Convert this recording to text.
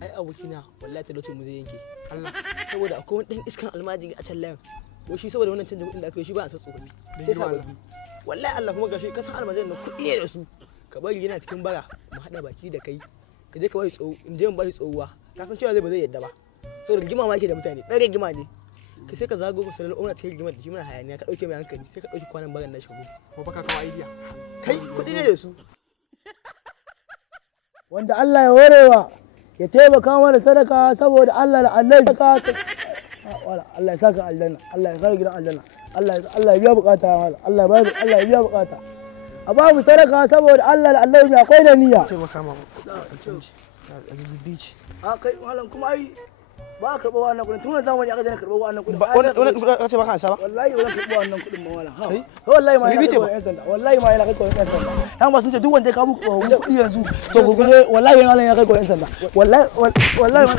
ai abokina wallahi talaucin mu zai yanke Allah saboda akwai wani dan iskan almajiri a can layin ko shi saboda wannan canjin kuɗin da aka yi shi ba a san tsofaffi sai sababbi wallahi Allah kuma gashi kasan almajirin nan kuɗi ne da su ka bari yana cikin bara mu haɗa baki da kai ka je ka bari tsohu in je mu bari tsohuwa ka san cewa zai ba zai yadda ba saboda rigima ma yake da mutane ɗan rigima ne ka sai ka zago ka sanar umma cikin rigimar da shi mana hayaniya ka ɗauke mai hankali sai ka ɗauki kwanan baran na shago ko baka kawo idea kai kuɗi ne da su wanda Allah ya horewa ya taimaka mana sadaka saboda Allah da Allah Allah ya saka aljanna Allah ya saka gidan aljanna Allah ya biya bukata Allah ya biya bukata a ba mu sadaka saboda Allah da Allah ya akwai da niyya taimaka ma a kai malam kuma ai ba ka karɓa wannan kuɗin tun zamani aka daina karɓa wannan kuɗin wannan kuɗin ka ce ba ka ansa ba wallahi ba zan karɓa wannan kuɗin ba malam wallahi ma yana kai yan sanda wallahi ma yana kai yan sanda dan ba sun ce duk wanda ya kawo kuɗi yanzu to gurgurde wallahi malam yana kai yan sanda wallahi